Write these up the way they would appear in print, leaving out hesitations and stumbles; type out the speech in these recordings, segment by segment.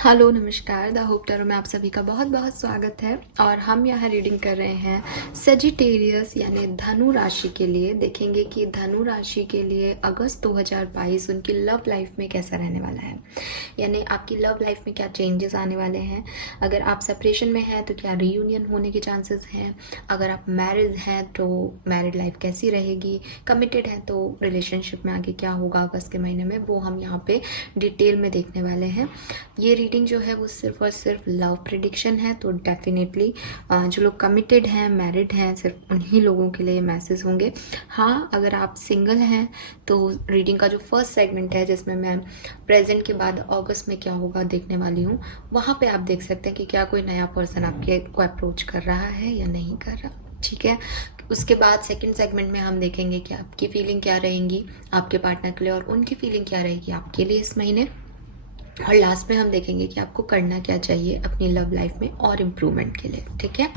Hello नमस्कार। The hope tarot में आप सभी का बहुत बहुत स्वागत है और हम यहाँ रीडिंग कर रहे हैं सेजिटेरियस यानी धनु राशि के लिए। देखेंगे कि धनु राशि के लिए अगस्त 2022 उनकी लव लाइफ में कैसा रहने वाला है, यानी आपकी लव लाइफ में क्या चेंजेस आने वाले हैं। अगर आप सेपरेशन में हैं तो क्या रीयूनियन होने के चांसेस हैं, अगर आप मैरिड हैं तो मैरिड लाइफ कैसी रहेगी, कमिटेड हैं तो रिलेशनशिप में आगे क्या होगा अगस्त के महीने में, वो हम यहाँ पे डिटेल में देखने वाले हैं। ये रीडिंग जो है वो सिर्फ और सिर्फ लव प्रिडिक्शन है, तो डेफिनेटली जो लोग कमिटेड हैं, मैरिड हैं, सिर्फ उन्हीं लोगों के लिए मैसेज होंगे। हाँ, अगर आप सिंगल हैं तो रीडिंग का जो फर्स्ट सेगमेंट है जिसमें मैं प्रेजेंट के बाद अगस्त में क्या होगा देखने वाली हूँ, वहाँ पे आप देख सकते हैं कि क्या कोई नया पर्सन आपके को अप्रोच कर रहा है या नहीं कर रहा। ठीक है, उसके बाद सेकंड सेगमेंट में हम देखेंगे कि आपकी फीलिंग क्या रहेंगी आपके पार्टनर के लिए और उनकी फीलिंग क्या रहेगी आपके लिए इस महीने। और लास्ट में हम देखेंगे कि आपको करना क्या चाहिए अपनी लव लाइफ में और इम्प्रूवमेंट के लिए। ठीक है,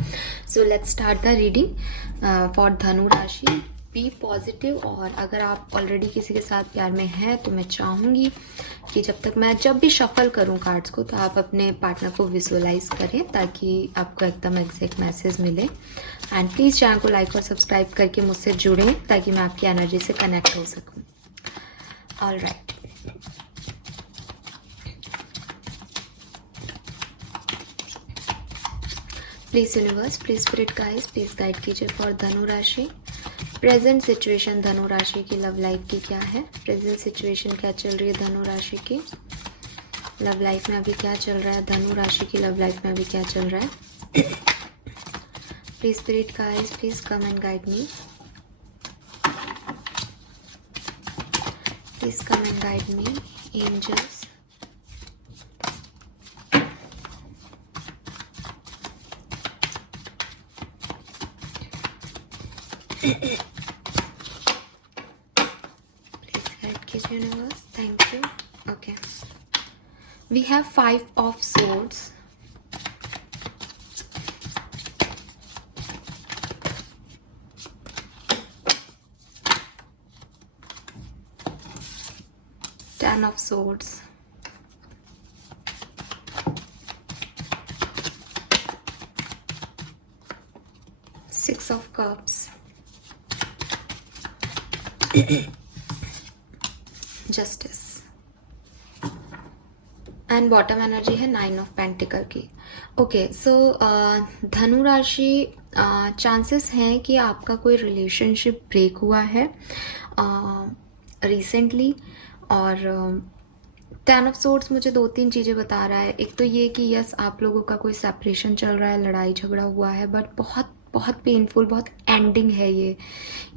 so let's start the reading for Dhanu राशि। Be positive. और अगर आप ऑलरेडी किसी के साथ प्यार में हैं तो मैं चाहूँगी कि जब भी शफल करूँ कार्ड्स को तो आप अपने पार्टनर को विजुअलाइज करें ताकि आपको एकदम एग्जैक्ट मैसेज मिले। एंड प्लीज़ चैनल को लाइक और सब्सक्राइब करके मुझसे जुड़ें ताकि मैं आपकी एनर्जी से कनेक्ट हो सकूँ। All right, please universe, please spirit guys, please guide कीजिए फॉर धनु राशि। प्रेजेंट सिचुएशन धनु राशि की लव लाइफ की क्या है, प्रेजेंट सिचुएशन क्या चल रही है धनु राशि की लव लाइफ में, अभी क्या चल रहा है धनु राशि की लव लाइफ में, अभी क्या चल रहा है। Please spirit guys, please come and guide me, please come and guide me angels. Please guide kiss universe. Thank you. Okay. We have 5 of swords. Ten of swords. Six of cups. Justice and bottom energy है 9 of pentacle की। Okay, सो धनु राशि, chances हैं कि आपका कोई relationship break हुआ है रिसेंटली। और 10 ऑफ सोर्ड्स मुझे 2-3 चीज़ें बता रहा है। एक तो ये कि यस, आप लोगों का कोई सेपरेशन चल रहा है, लड़ाई झगड़ा हुआ है, बट बहुत बहुत पेनफुल, बहुत एंडिंग है ये।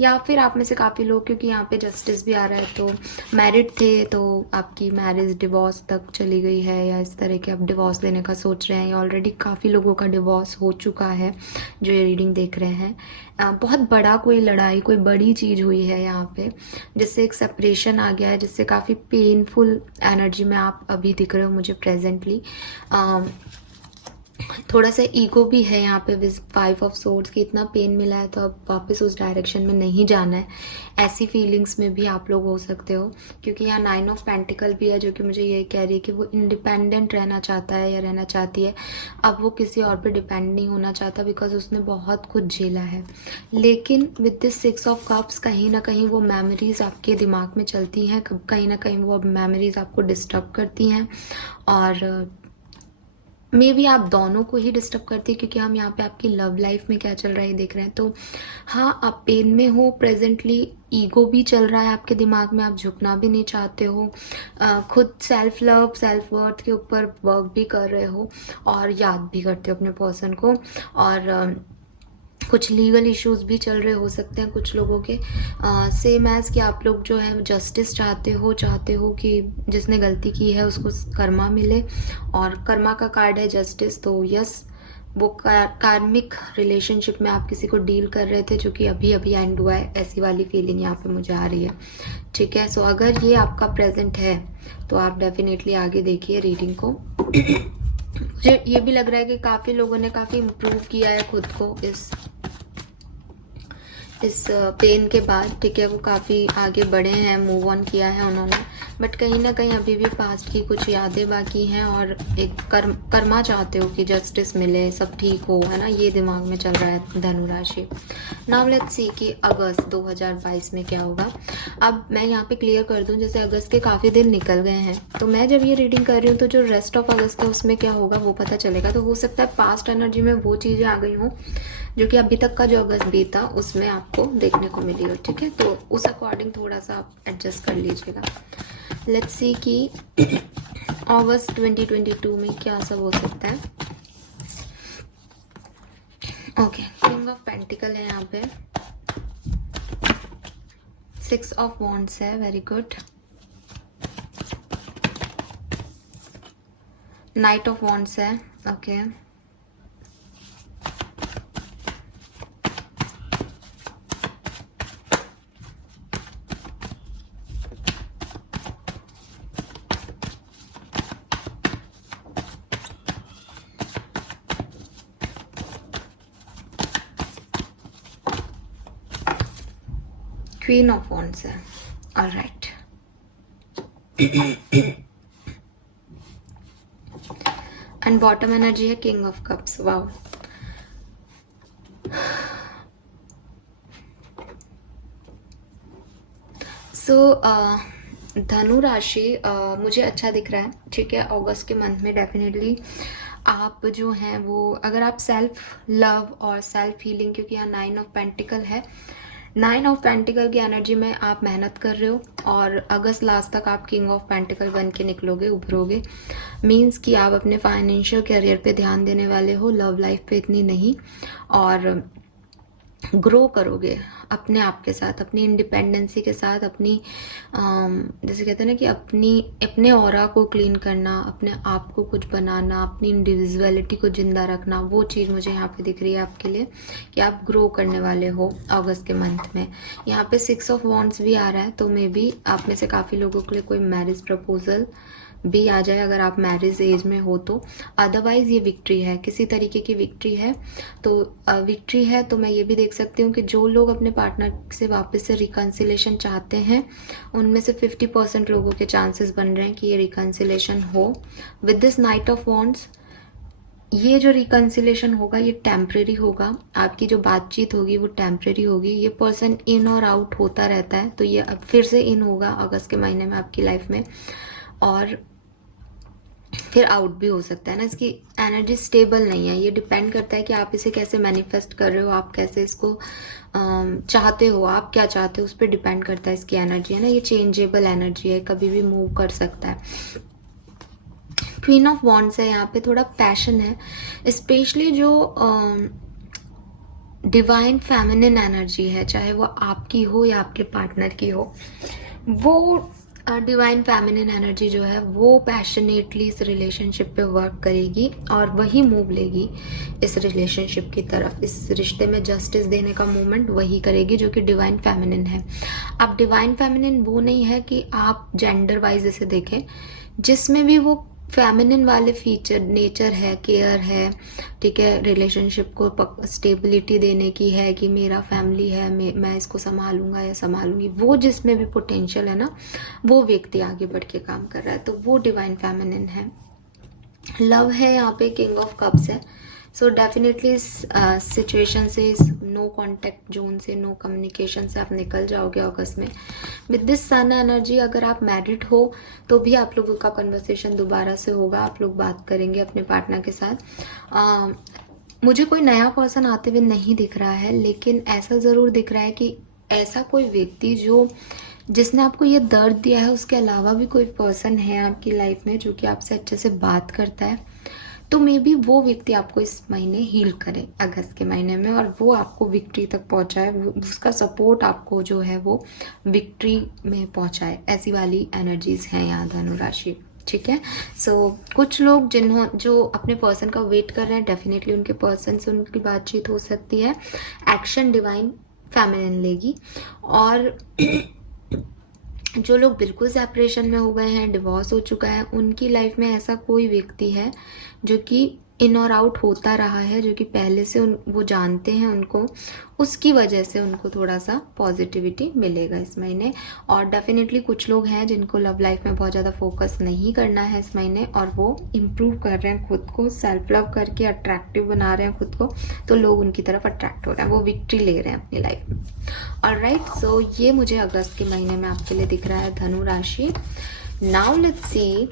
या फिर आप में से काफ़ी लोग, क्योंकि यहाँ पे जस्टिस भी आ रहा है, तो मैरिड थे तो आपकी मैरिज डिवोर्स तक चली गई है, या इस तरह के आप डिवोर्स लेने का सोच रहे हैं, या ऑलरेडी काफ़ी लोगों का डिवोर्स हो चुका है जो ये रीडिंग देख रहे हैं। बहुत बड़ा कोई लड़ाई, कोई बड़ी चीज़ हुई है यहाँ पे, जिससे एक सेपरेशन आ गया है, जिससे काफ़ी पेनफुल एनर्जी में आप अभी दिख रहे हो मुझे प्रेजेंटली। थोड़ा सा ईगो भी है यहाँ पे विद 5 ऑफ सोर्ड्स की, इतना पेन मिला है तो अब वापस उस डायरेक्शन में नहीं जाना है। ऐसी फीलिंग्स में भी आप लोग हो सकते हो, क्योंकि यहाँ 9 ऑफ पेंटिकल भी है जो कि मुझे ये कह रही है कि वो इंडिपेंडेंट रहना चाहता है या रहना चाहती है। अब वो किसी और पे डिपेंड नहीं होना चाहता बिकॉज उसने बहुत कुछ झेला है। लेकिन विद दिस 6 ऑफ कप्स कहीं ना कहीं वो मेमोरीज आपके दिमाग में चलती हैं, कहीं ना कहीं वो मेमोरीज आपको डिस्टर्ब करती हैं, और मे बी आप दोनों को ही डिस्टर्ब करती है, क्योंकि हम यहाँ पे आपकी लव लाइफ में क्या चल रहा है देख रहे हैं। तो हाँ, आप पेन में हो प्रेजेंटली, ईगो भी चल रहा है आपके दिमाग में, आप झुकना भी नहीं चाहते हो, खुद सेल्फ लव, सेल्फ वर्थ के ऊपर वर्क भी कर रहे हो और याद भी करते हो अपने पर्सन को। और कुछ लीगल इश्यूज भी चल रहे हो सकते हैं कुछ लोगों के, सेम एज कि आप लोग जो है जस्टिस चाहते हो कि जिसने गलती की है उसको कर्मा मिले, और कर्मा का कार्ड है जस्टिस। तो यस, वो कार्मिक रिलेशनशिप में आप किसी को डील कर रहे थे जो कि अभी अभी एंड हुआ है, ऐसी वाली फीलिंग यहाँ पे मुझे आ रही है। ठीक है, सो अगर ये आपका प्रेजेंट है तो आप डेफिनेटली आगे देखिए रीडिंग को। मुझे ये भी लग रहा है कि काफ़ी लोगों ने काफ़ी इम्प्रूव किया है खुद को इस पेन के बाद। ठीक है, वो काफ़ी आगे बढ़े हैं, मूव ऑन किया है उन्होंने, बट कहीं ना कहीं अभी भी पास्ट की कुछ यादें बाकी हैं और एक कर्मा चाहते हो कि जस्टिस मिले, सब ठीक हो, है ना, ये दिमाग में चल रहा है धनु राशि। नाउ लेट्स सी कि अगस्त 2022 में क्या होगा। अब मैं यहाँ पे क्लियर कर दूँ, जैसे अगस्त के काफ़ी दिन निकल गए हैं, तो मैं जब ये रीडिंग कर रही हूँ तो जो रेस्ट ऑफ अगस्त है उसमें क्या होगा वो पता चलेगा। तो हो सकता है पास्ट एनर्जी में वो चीज़ें आ गई हों जो कि अभी तक का जो अगस्त बीता उसमें आपको देखने को मिली हो, ठीक है। तो उस अकॉर्डिंग थोड़ा सा आप एडजस्ट कर लीजिएगा। लेट्स सी कि अगस्त 2022 में क्या सब हो सकता है। ओके, किंग ऑफ पेंटिकल है यहाँ पे, 6 ऑफ वॉन्ड्स है, very good. Night of wands है, ओके। क्वीन ऑफ वॉन्ड्स है, ऑलराइट। एंड बॉटम एनर्जी है किंग ऑफ कप्स, वाओ। सो धनु राशि मुझे अच्छा दिख रहा है, ठीक है। अगस्त के मंथ में डेफिनेटली आप जो हैं वो, अगर आप सेल्फ लव और सेल्फ हीलिंग, क्योंकि यहाँ 9 ऑफ पेंटिकल है, 9 ऑफ पेंटिकल की एनर्जी में आप मेहनत कर रहे हो और अगस्त लास्ट तक आप किंग ऑफ पेंटिकल बन के निकलोगे, उभरोगे। मीन्स कि आप अपने फाइनेंशियल करियर पे ध्यान देने वाले हो, लव लाइफ पे इतनी नहीं, और ग्रो करोगे अपने आप के साथ, अपनी इंडिपेंडेंसी के साथ, अपनी जैसे कहते हैं ना कि अपने ऑरा को क्लीन करना, अपने आप को कुछ बनाना, अपनी इंडिविजुअलिटी को जिंदा रखना, वो चीज़ मुझे यहाँ पे दिख रही है आपके लिए कि आप ग्रो करने वाले हो अगस्त के मंथ में। यहाँ पे 6 ऑफ वॉन्ड्स भी आ रहा है, तो मे बी आप में से काफ़ी लोगों के लिए कोई मैरिज प्रपोजल भी आ जाए अगर आप मैरिज एज में हो तो। अदरवाइज ये विक्ट्री है, किसी तरीके की विक्ट्री है। तो विक्ट्री है तो मैं ये भी देख सकती हूँ कि जो लोग अपने पार्टनर से वापस से रिकन्सिलेशन चाहते हैं उनमें से 50% लोगों के चांसेस बन रहे हैं कि ये रिकन्सिलेशन हो with this night of wands. ये जो रिकन्सिलेशन होगा ये टेम्परेरी होगा, आपकी जो बातचीत होगी वो टेम्परेरी होगी। ये पर्सन इन और आउट होता रहता है, तो ये अब फिर से इन होगा अगस्त के महीने में आपकी लाइफ में, और फिर आउट भी हो सकता है ना। इसकी एनर्जी स्टेबल नहीं है, ये डिपेंड करता है कि आप इसे कैसे मैनिफेस्ट कर रहे हो, आप कैसे इसको चाहते हो, आप क्या चाहते हो, उस पर डिपेंड करता है इसकी एनर्जी, है ना। ये चेंजेबल एनर्जी है, कभी भी मूव कर सकता है। क्वीन ऑफ वॉन्ड्स है, यहाँ पे थोड़ा पैशन है, स्पेशली जो डिवाइन फेमिनिन एनर्जी है, चाहे वो आपकी हो या आपके पार्टनर की हो, वो डिवाइन फेमिनिन एनर्जी जो है वो पैशनेटली इस रिलेशनशिप पे वर्क करेगी और वही मूव लेगी इस रिलेशनशिप की तरफ। इस रिश्ते में जस्टिस देने का मूवमेंट वही करेगी जो कि डिवाइन फेमिनिन है। अब डिवाइन फेमिनिन वो नहीं है कि आप जेंडर वाइज इसे देखें, जिसमें भी वो फेमिनिन वाले फीचर, नेचर है, केयर है, ठीक है, रिलेशनशिप को स्टेबिलिटी देने की है कि मेरा फैमिली है, मैं इसको संभालूंगा या संभालूंगी, वो जिसमें भी पोटेंशियल है ना, वो व्यक्ति आगे बढ़ के काम कर रहा है, तो वो डिवाइन फेमिनिन है। लव है यहाँ पे, किंग ऑफ कप्स है। सो डेफिनेटली इस सिचुएशन से, इस नो कॉन्टेक्ट जोन से, नो कम्युनिकेशन से आप निकल जाओगे अगस्त में। विद दिस सन एनर्जी, अगर आप मैरिड हो तो भी आप लोगों का कन्वर्सेशन दोबारा से होगा, आप लोग बात करेंगे अपने पार्टनर के साथ। मुझे कोई नया पर्सन आते हुए नहीं दिख रहा है, लेकिन ऐसा ज़रूर दिख रहा है कि ऐसा कोई व्यक्ति जिसने आपको ये दर्द दिया है, उसके अलावा भी कोई पर्सन है आपकी लाइफ में जो कि आपसे अच्छे से बात करता है, तो मे बी वो व्यक्ति आपको इस महीने हील करे अगस्त के महीने में, और वो आपको विक्ट्री तक पहुंचाए, उसका सपोर्ट आपको जो है वो विक्ट्री में पहुंचाए। ऐसी वाली एनर्जीज हैं यहाँ धनु राशि, ठीक है। सो कुछ लोग जो अपने पर्सन का वेट कर रहे हैं, डेफिनेटली उनके पर्सन से उनकी बातचीत हो सकती है। एक्शन डिवाइन फेमिनिन लेगी। और जो लोग बिल्कुल सेपरेशन में हो गए हैं, डिवोर्स हो चुका है, उनकी लाइफ में ऐसा कोई व्यक्ति है जो कि इन और आउट होता रहा है, जो कि पहले से वो जानते हैं उनको, उसकी वजह से उनको थोड़ा सा पॉजिटिविटी मिलेगा इस महीने। और डेफिनेटली कुछ लोग हैं जिनको लव लाइफ में बहुत ज़्यादा फोकस नहीं करना है इस महीने, और वो इम्प्रूव कर रहे हैं खुद को, सेल्फ लव करके अट्रैक्टिव बना रहे हैं खुद को, तो लोग उनकी तरफ अट्रैक्ट हो रहे हैं, वो विक्ट्री ले रहे हैं अपनी लाइफ में। ऑलराइट, सो ये मुझे अगस्त के महीने में आपके लिए दिख रहा है धनु राशि। नाउ लेट्स सी,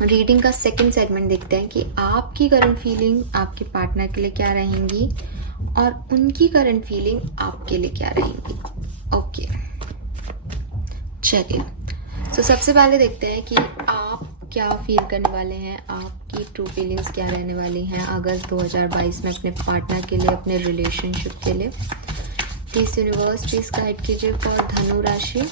रीडिंग का सेकंड सेगमेंट देखते हैं कि आपकी करंट फीलिंग आपके पार्टनर के लिए क्या रहेंगी और उनकी करंट फीलिंग आपके लिए क्या रहेंगी। ओके, चलिए, तो सबसे पहले देखते हैं कि आप क्या फील करने वाले हैं, आपकी ट्रू फीलिंग्स क्या रहने वाली हैं अगस्त 2022 में अपने पार्टनर के लिए, अपने रिलेशनशिप के लिए। प्लीज यूनिवर्स, प्लीज गाइड कीजिए फॉर धनु राशि।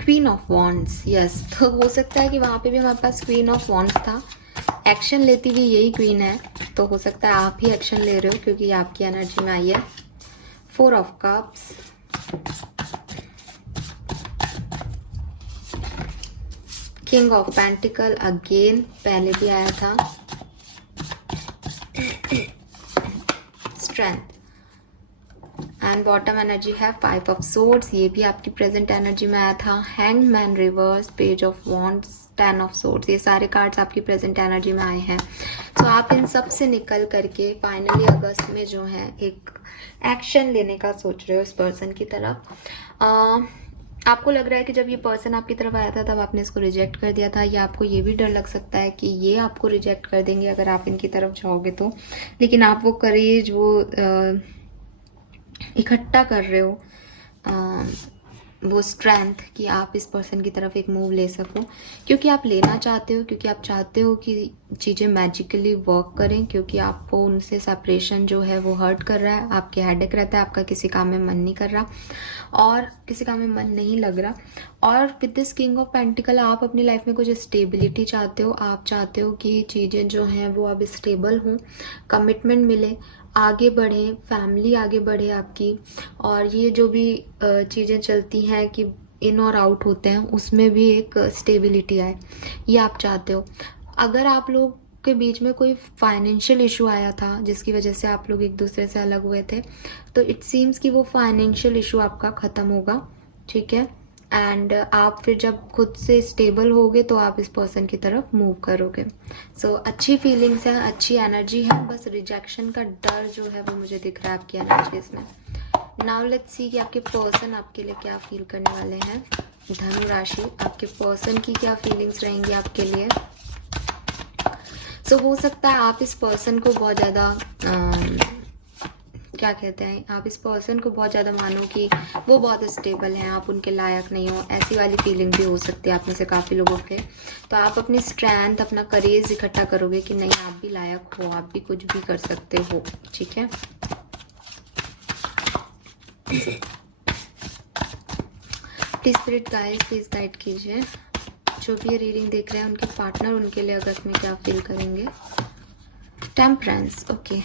क्वीन ऑफ वॉन्ड्स, यस, तो हो सकता है कि वहाँ पे भी हमारे पास क्वीन ऑफ वॉन्ड्स था। एक्शन लेती हुई यही क्वीन है, तो हो सकता है आप ही एक्शन ले रहे हो क्योंकि आपकी एनर्जी में आई है। 4 of cups, king of pentacle, again पहले भी आया था। स्ट्रेंथ एंड बॉटम एनर्जी है 5 ऑफ सोर्ड्स, ये भी आपकी प्रेजेंट एनर्जी में आया था। Hanged man reverse, page of wands, 10 of swords, ये सारे कार्ड्स आपकी प्रेजेंट एनर्जी में आए हैं। तो आप इन सब से निकल करके फाइनली अगस्त में जो है एक एक्शन लेने का सोच रहे हो इस पर्सन की तरफ। आपको लग रहा है कि जब ये पर्सन आपकी तरफ आया था तब आपने इसको रिजेक्ट कर दिया था, या आपको ये भी डर लग सकता है कि ये आपको रिजेक्ट कर देंगे अगर आप इनकी तरफ जाओगे तो, लेकिन आप वो करेज, वो इकट्ठा कर रहे हो, वो स्ट्रेंथ कि आप इस पर्सन की तरफ एक मूव ले सको, क्योंकि आप लेना चाहते हो, क्योंकि आप चाहते हो कि चीज़ें मैजिकली वर्क करें, क्योंकि आपको उनसे सेपरेशन जो है वो हर्ट कर रहा है, आपके हेडेक रहता है, आपका किसी काम में मन नहीं कर रहा और किसी काम में मन नहीं लग रहा। और with this king of pentacle आप अपनी लाइफ में कुछ स्टेबिलिटी चाहते हो, आप चाहते हो कि चीज़ें जो हैं वो अब स्टेबल हों, कमिटमेंट मिले, आगे बढ़े, फैमिली आगे बढ़े आपकी, और ये जो भी चीज़ें चलती हैं कि इन और आउट होते हैं उसमें भी एक स्टेबिलिटी आए, ये आप चाहते हो। अगर आप लोग के बीच में कोई फाइनेंशियल इशू आया था जिसकी वजह से आप लोग एक दूसरे से अलग हुए थे, तो इट सीम्स कि वो फाइनेंशियल इशू आपका ख़त्म होगा, ठीक है। एंड आप फिर जब खुद से स्टेबल होगे तो आप इस पर्सन की तरफ मूव करोगे। सो अच्छी फीलिंग्स है, अच्छी एनर्जी है, बस रिजेक्शन का डर जो है वो मुझे दिख रहा है आपकी एनर्जीज में। नाउ लेट्स सी कि आपके पर्सन आपके लिए क्या फील करने वाले हैं। धनु राशि, आपके पर्सन की क्या फीलिंग्स रहेंगी आपके लिए। सो हो सकता है आप इस पर्सन को बहुत ज़्यादा क्या कहते हैं, आप इस पर्सन को बहुत ज़्यादा मानो कि वो बहुत स्टेबल हैं, आप उनके लायक नहीं हो, ऐसी वाली फीलिंग भी हो सकती है आप में से काफ़ी लोगों के। तो आप अपनी स्ट्रेंथ, अपना करेज इकट्ठा करोगे कि नहीं, आप भी लायक हो, आप भी कुछ भी कर सकते हो, ठीक है। Please spirit guide, please guide कीजिए जो भी ये रीडिंग देख रहे हैं उनके पार्टनर उनके लिए अगस्त में क्या फील करेंगे। टेम्परेंस, ओके,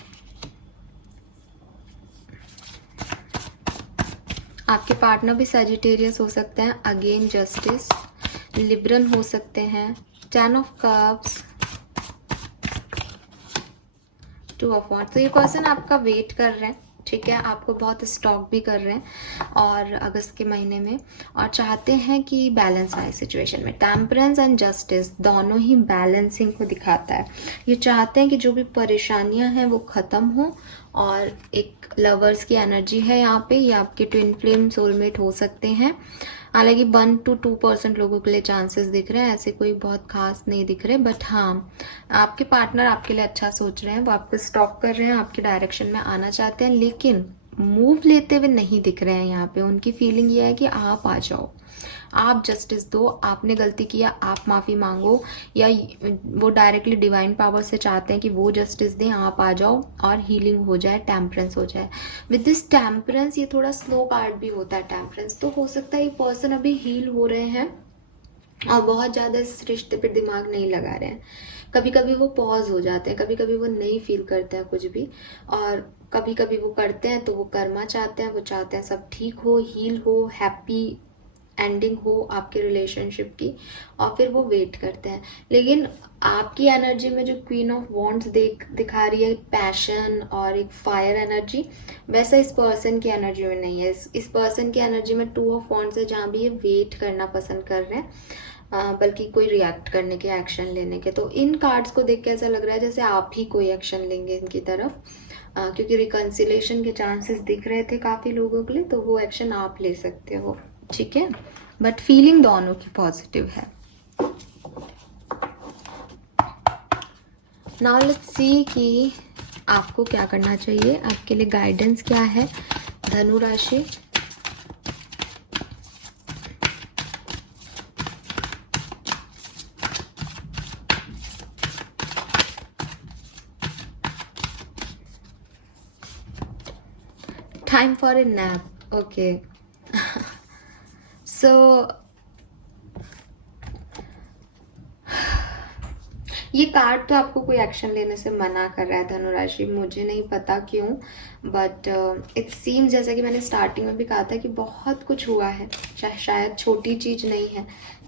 आपके पार्टनर भी सजिटेरियस हो सकते हैं, अगेन जस्टिस, लिबरल हो सकते हैं, 10 ऑफ कप्स, 2 ऑफ वॉन्ड्स। तो ये पर्सन आपका वेट कर रहे हैं, ठीक है, आपको बहुत स्टॉक भी कर रहे हैं और अगस्त के महीने में, और चाहते हैं कि बैलेंस आए सिचुएशन में। टेम्परेंस एंड जस्टिस दोनों ही बैलेंसिंग को दिखाता है। ये चाहते हैं कि जो भी परेशानियां हैं वो ख़त्म हो, और एक लवर्स की एनर्जी है यहाँ पे, ये आपके ट्विन फ्लेम सोलमेट हो सकते हैं। हालांकि 1 to 2% लोगों के लिए चांसेस दिख रहे हैं, ऐसे कोई बहुत खास नहीं दिख रहे, बट हाँ आपके पार्टनर आपके लिए अच्छा सोच रहे हैं, वो आपको स्टॉक कर रहे हैं, आपके डायरेक्शन में आना चाहते हैं, लेकिन मूव लेते हुए नहीं दिख रहे हैं यहाँ पे। उनकी फीलिंग ये है कि आप आ जाओ, आप जस्टिस दो, आपने गलती किया, आप माफ़ी मांगो, या वो डायरेक्टली डिवाइन पावर से चाहते हैं कि वो जस्टिस दें, आप आ जाओ और हीलिंग हो जाए, टेम्परेंस हो जाए। विद दिस टेम्परेंस, ये थोड़ा स्लो पार्ट भी होता है टेम्परेंस, तो हो सकता है ये पर्सन अभी हील हो रहे हैं और बहुत ज़्यादा इस रिश्ते पे दिमाग नहीं लगा रहे हैं। कभी कभी वो पॉज हो जाते हैं, कभी कभी वो नहीं फील करते हैं कुछ भी, और कभी कभी वो करते हैं तो वो कर्मा चाहते हैं, वो चाहते हैं सब ठीक हो, हील हो, हैप्पी एंडिंग हो आपके रिलेशनशिप की, और फिर वो वेट करते हैं। लेकिन आपकी एनर्जी में जो क्वीन ऑफ वॉन्ड्स दिखा रही है पैशन और एक फायर एनर्जी, वैसा इस पर्सन की एनर्जी में नहीं है। इस पर्सन की एनर्जी में टू ऑफ वॉन्ड्स है, जहाँ भी ये वेट करना पसंद कर रहे हैं, बल्कि कोई रिएक्ट करने के, एक्शन लेने के। तो इन कार्ड्स को देख के ऐसा लग रहा है जैसे आप ही कोई एक्शन लेंगे इनकी तरफ, क्योंकि रिकन्सिलेशन के चांसेस दिख रहे थे काफ़ी लोगों के लिए, तो वो एक्शन आप ले सकते हो, ठीक है। बट फीलिंग दोनों की पॉजिटिव है। नाउ लेट्स सी कि आपको क्या करना चाहिए, आपके लिए गाइडेंस क्या है धनु राशि। Time for a nap, okay. So ये कार्ड तो आपको कोई एक्शन लेने से मना कर रहा है धनुराशि, मुझे नहीं पता क्यों, बट इट सीम, जैसा कि मैंने स्टार्टिंग में भी कहा था कि बहुत कुछ हुआ है, शायद छोटी चीज़ नहीं है,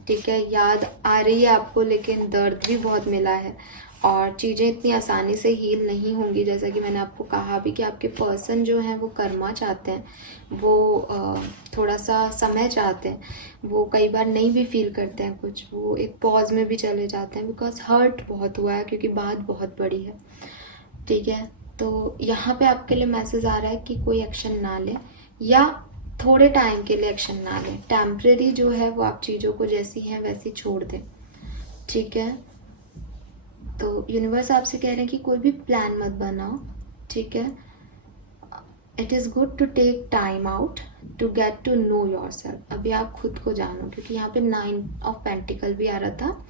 ठीक है। याद आ रही है आपको, लेकिन दर्द भी बहुत मिला है, और चीज़ें इतनी आसानी से हील नहीं होंगी। जैसा कि मैंने आपको कहा भी कि आपके पर्सन जो हैं वो कर्मा चाहते हैं, वो थोड़ा सा समय चाहते हैं, वो कई बार नहीं भी फील करते हैं कुछ, वो एक पॉज में भी चले जाते हैं, बिकॉज हर्ट बहुत हुआ है, क्योंकि बात बहुत बड़ी है, ठीक है। तो यहाँ पे आपके लिए मैसेज आ रहा है कि कोई एक्शन ना ले, या थोड़े टाइम के लिए एक्शन ना लें, टेम्परेरी जो है वो आप चीज़ों को जैसी हैं वैसी छोड़ दें, ठीक है। तो यूनिवर्स आपसे कह रहे हैं कि कोई भी प्लान मत बनाओ, ठीक है। It is good to take time out to get to know your self. अभी आप खुद को जानो, क्योंकि यहाँ पे 9 ऑफ पेंटिकल भी आ रहा था।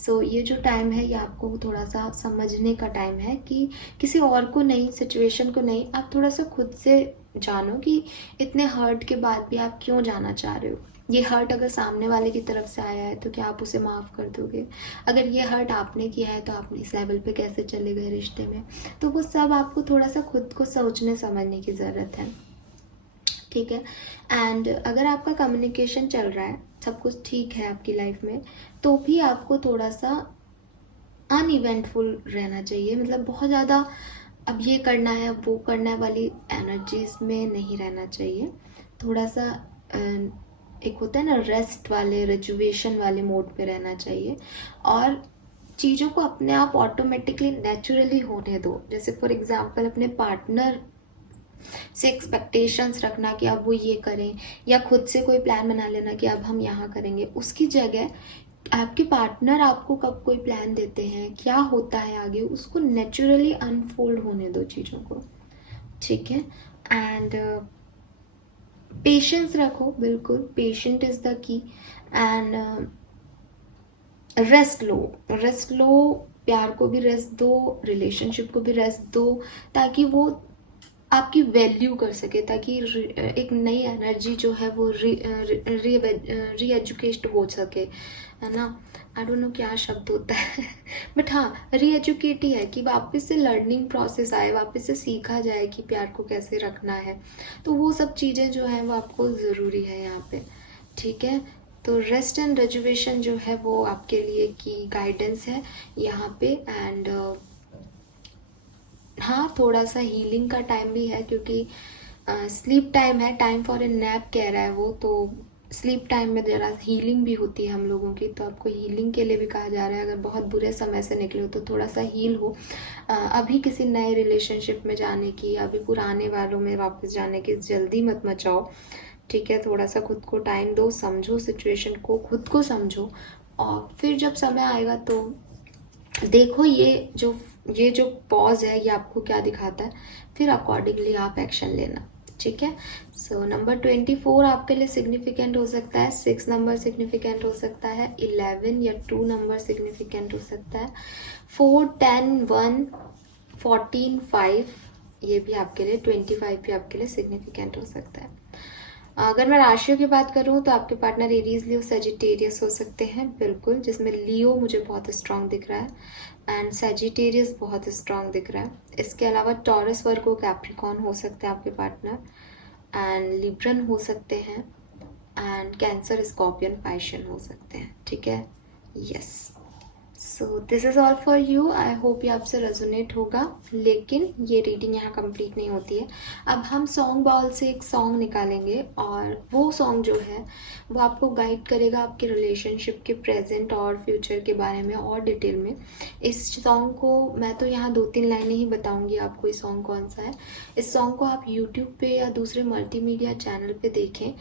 सो ये जो टाइम है ये आपको थोड़ा सा समझने का टाइम है, कि किसी और को नहीं, सिचुएशन को नहीं, आप थोड़ा सा खुद से जानो कि इतने हर्ट के बाद भी आप क्यों जाना चाह रहे हो। ये हर्ट अगर सामने वाले की तरफ से आया है तो क्या आप उसे माफ़ कर दोगे? अगर ये हर्ट आपने किया है तो आपने इस लेवल पे कैसे चले गए रिश्ते में? तो वो सब आपको थोड़ा सा खुद को सोचने समझने की ज़रूरत है, ठीक है। एंड अगर आपका कम्युनिकेशन चल रहा है, सब कुछ ठीक है आपकी लाइफ में, तो भी आपको थोड़ा सा अनइवेंटफुल रहना चाहिए। मतलब बहुत ज़्यादा अब ये करना है, वो करना है वाली एनर्जीज में नहीं रहना चाहिए। थोड़ा सा एक होता है ना रेस्ट वाले, रिजुवेशन वाले मोड पे रहना चाहिए, और चीज़ों को अपने आप ऑटोमेटिकली नेचुरली होने दो। जैसे फॉर एग्जांपल अपने पार्टनर से एक्सपेक्टेशंस रखना कि अब वो ये करें, या खुद से कोई प्लान बना लेना कि अब हम यहाँ करेंगे, उसकी जगह आपके पार्टनर आपको कब कोई प्लान देते हैं, क्या होता है आगे, उसको नेचुरली अनफोल्ड होने दो चीज़ों को, ठीक है। एंड पेशेंस रखो, बिल्कुल patient is the key. And rest लो, प्यार को भी रेस्ट दो, रिलेशनशिप को भी रेस्ट दो, ताकि वो आपकी वैल्यू कर सके, ताकि एक नई एनर्जी जो है वो री एजुकेट हो सके, है ना। आई डोंट नो क्या शब्द होता है बट हाँ, री एजुकेट ही है कि वापस से लर्निंग प्रोसेस आए, वापस से सीखा जाए कि प्यार को कैसे रखना है। तो वो सब चीज़ें जो हैं वो आपको ज़रूरी है यहाँ पे, ठीक है। तो रेस्ट एंड रिजुवेशन जो है वो आपके लिए की गाइडेंस है यहाँ पे। एंड हाँ, थोड़ा सा हीलिंग का टाइम भी है, क्योंकि स्लीप टाइम है, टाइम फॉर ए नैप कह रहा है वो, तो स्लीप टाइम में ज़रा हीलिंग भी होती है हम लोगों की, तो आपको हीलिंग के लिए भी कहा जा रहा है। अगर बहुत बुरे समय से निकले हो तो थोड़ा सा हील हो। अभी किसी नए रिलेशनशिप में जाने की, अभी पुराने वालों में वापस जाने की जल्दी मत मचाओ, ठीक है। थोड़ा सा खुद को टाइम दो, समझो सिचुएशन को, खुद को समझो, और फिर जब समय आएगा तो देखो ये जो पॉज है ये आपको क्या दिखाता है, फिर अकॉर्डिंगली आप एक्शन लेना, ठीक है। सो नंबर 24 आपके लिए सिग्निफिकेंट हो सकता है, 6 नंबर सिग्निफिकेंट हो सकता है, 11 या 2 नंबर सिग्निफिकेंट हो सकता है, 4, 10, 1, 14, 5 ये भी आपके लिए, 25 भी आपके लिए सिग्निफिकेंट हो सकता है। अगर मैं राशियों की बात करूं तो आपके पार्टनर एरीज, लियो, सजिटेरियस हो सकते हैं, बिल्कुल, जिसमें लियो मुझे बहुत स्ट्रांग दिख रहा है। एंड सेजिटेरियस बहुत स्ट्रांग दिख रहा है। इसके अलावा टॉरस, वर्गो, कैप्रिकॉर्न हो सकते हैं आपके पार्टनर, एंड लिब्रन हो सकते हैं, एंड कैंसर, स्कॉर्पियन, पाइशन हो सकते हैं। ठीक है, yes. So this is all for you. I hope ये आपसे रेजोनेट होगा, लेकिन ये रीडिंग यहाँ कंप्लीट नहीं होती है। अब हम सॉन्ग बॉल से एक सॉन्ग निकालेंगे, और वो सॉन्ग जो है वो आपको गाइड करेगा आपके रिलेशनशिप के प्रेजेंट और फ्यूचर के बारे में और डिटेल में। इस सॉन्ग को मैं तो यहाँ 2-3 लाइनें ही बताऊँगी आपको ये सॉन्ग कौन सा है। इस सॉन्ग को आप यूट्यूब पे या दूसरे मल्टीमीडिया चैनल पे देखें।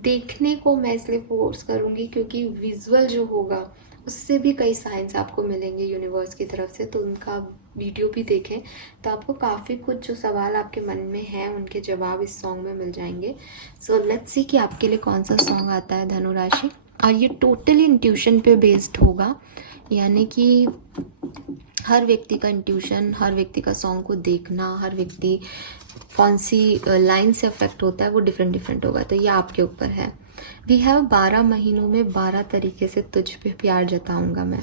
देखने को मैं इसलिए फोर्स करूँगी क्योंकि विजुअल जो होगा उससे भी कई साइंस आपको मिलेंगे यूनिवर्स की तरफ से, तो उनका वीडियो भी देखें तो आपको काफ़ी कुछ जो सवाल आपके मन में हैं उनके जवाब इस सॉन्ग में मिल जाएंगे। सो लेट्स सी कि आपके लिए कौन सा सॉन्ग आता है धनु राशि। और ये टोटली इंट्यूशन पे बेस्ड होगा, यानी कि हर व्यक्ति का इंट्यूशन, हर व्यक्ति का सॉन्ग को देखना, हर व्यक्ति कौन सी लाइन से अफेक्ट होता है वो डिफरेंट डिफरेंट होगा, तो ये आपके ऊपर है। वी हैव 12 महीनों में 12 तरीके से तुझ पे प्यार जताऊंगा मैं।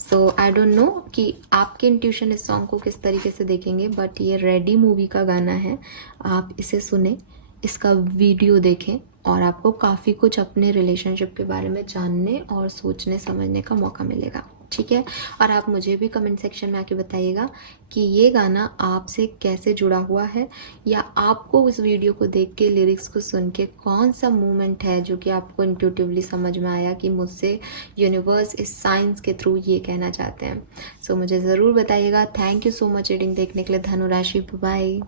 सो आई डोंट नो कि आपके इंट्यूशन इस सॉन्ग को किस तरीके से देखेंगे, बट ये रेडी मूवी का गाना है। आप इसे सुने, इसका वीडियो देखें, और आपको काफ़ी कुछ अपने रिलेशनशिप के बारे में जानने और सोचने समझने का मौका मिलेगा। ठीक है, और आप मुझे भी कमेंट सेक्शन में आके बताइएगा कि ये गाना आपसे कैसे जुड़ा हुआ है, या आपको इस वीडियो को देख के, लिरिक्स को सुन के कौन सा मोमेंट है जो कि आपको इंट्यूटिवली समझ में आया कि मुझसे यूनिवर्स इस साइंस के थ्रू ये कहना चाहते हैं। सो मुझे ज़रूर बताइएगा। Thank you so much reading देखने के लिए धनु राशि। बाय।